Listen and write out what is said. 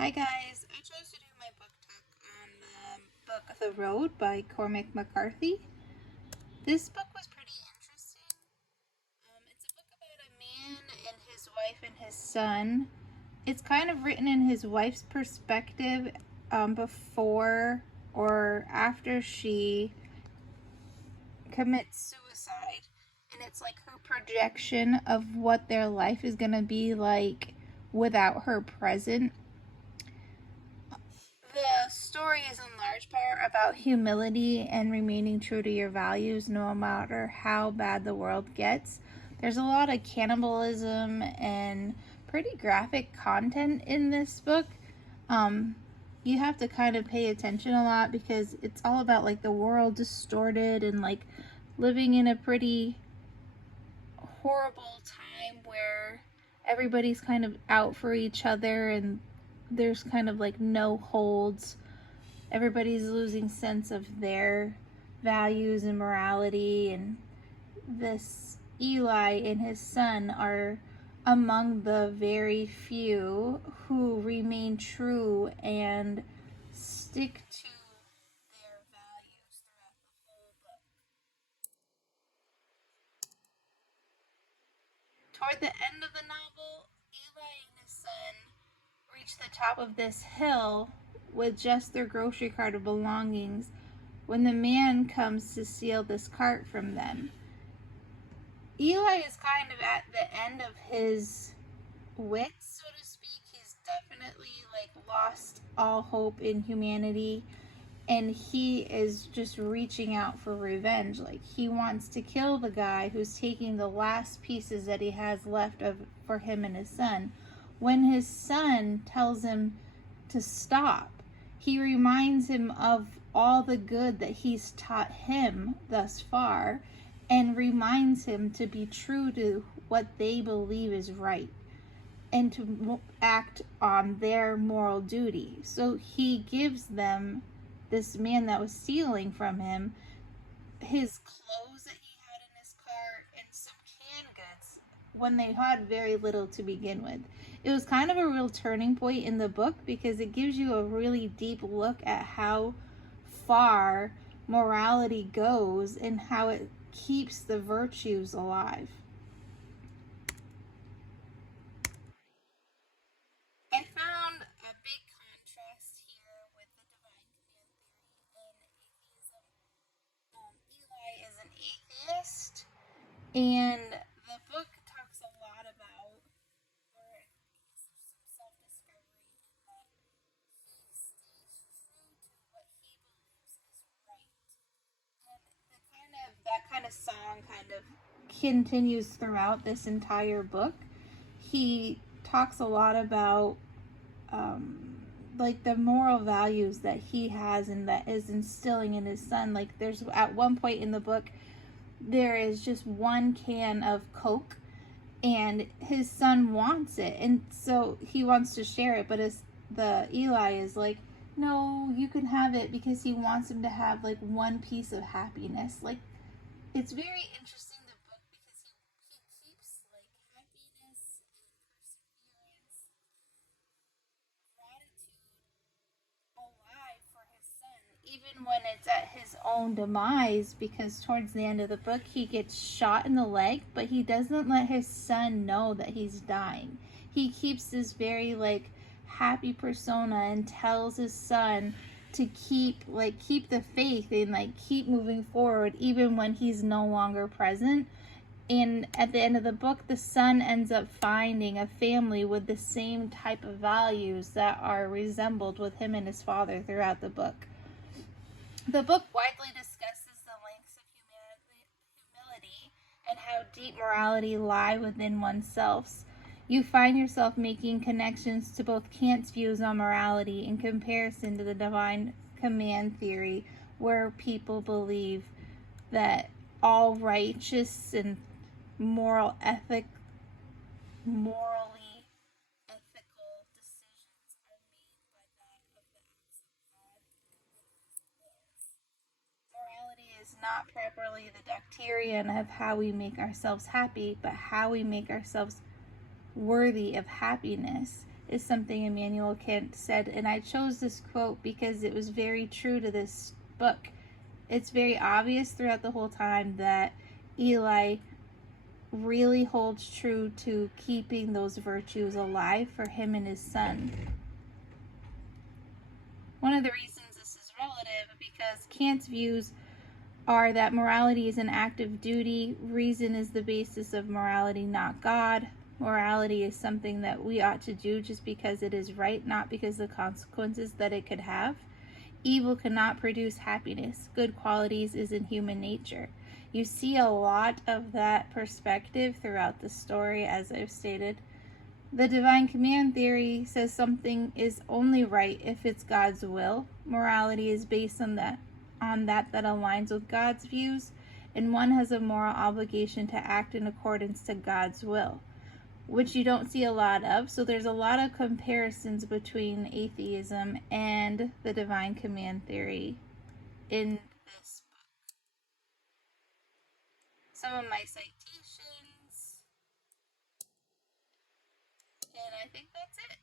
Hi guys, I chose to do my book talk on the book The Road by Cormac McCarthy. This book was pretty interesting. It's a book about a man and his wife and his son. It's kind of written in his wife's perspective before or after she commits suicide. And it's like her projection of what their life is going to be like without her present. The story is in large part about humility and remaining true to your values no matter how bad the world gets. There's a lot of cannibalism and pretty graphic content in this book. Um, you have to kind of pay attention a lot because it's all about like the world distorted and like living in a pretty horrible time where everybody's kind of out for each other and there's kind of like no holds. Everybody's losing sense of their values and morality, and this Eli and his son are among the very few who remain true and stick to their values throughout the whole book. Toward the end of the novel, Eli and his son reach the top of this hill with just their grocery cart of belongings when the man comes to steal this cart from them. Eli is kind of at the end of his wits, so to speak. He's definitely like lost all hope in humanity, and he is just reaching out for revenge. Like he wants to kill the guy who's taking the last pieces that he has left of for him and his son. When his son tells him to stop, he reminds him of all the good that he's taught him thus far and reminds him to be true to what they believe is right and to act on their moral duty. So he gives them, this man that was stealing from him, his clothes that he had in his car and some canned goods when they had very little to begin with. It was kind of a real turning point in the book because it gives you a really deep look at how far morality goes and how it keeps the virtues alive. I found a big contrast here with the divine command theory and atheism. Eli is an atheist, and the book talks a lot about, or some self discovery, in that he stays true to what he believes is right. And that kind of song kind of continues throughout this entire book. He talks a lot about like the moral values that he has and that is instilling in his son. Like there's at one point in the book there is just one can of Coke and his son wants it, and so he wants to share it, but as the Eli is like, no, you can have it, because he wants him to have like one piece of happiness. Like it's very interesting, the book, because he keeps like happiness and perseverance and gratitude alive for his son, even when it's at his own demise, because towards the end of the book he gets shot in the leg, but he doesn't let his son know that he's dying. He keeps this very like happy persona and tells his son to keep the faith and like keep moving forward even when he's no longer present. And at the end of the book, the son ends up finding a family with the same type of values that are resembled with him and his father throughout the book. The book widely discusses the lengths of humility and how deep morality lie within oneself. You find yourself making connections to both Kant's views on morality in comparison to the divine command theory, where people believe that all righteous and morally ethical decisions are made by that of the acts of God with his wills. Morality is not properly the criterion of how we make ourselves happy, but how we make ourselves worthy of happiness. is something Immanuel Kant said, and I chose this quote because it was very true to this book. It's very obvious throughout the whole time that Eli really holds true to keeping those virtues alive for him and his son. One of the reasons this is relative because Kant's views are that morality is an act of duty, reason is the basis of morality, not God. Morality is something that we ought to do just because it is right, not because of the consequences that it could have. Evil cannot produce happiness. Good qualities is in human nature. You see a lot of that perspective throughout the story, as I've stated. The divine command theory says something is only right if it's God's will. Morality is based on that aligns with God's views, and one has a moral obligation to act in accordance to God's will, which you don't see a lot of. So there's a lot of comparisons between atheism and the divine command theory in this book. Some of my citations, and I think that's it.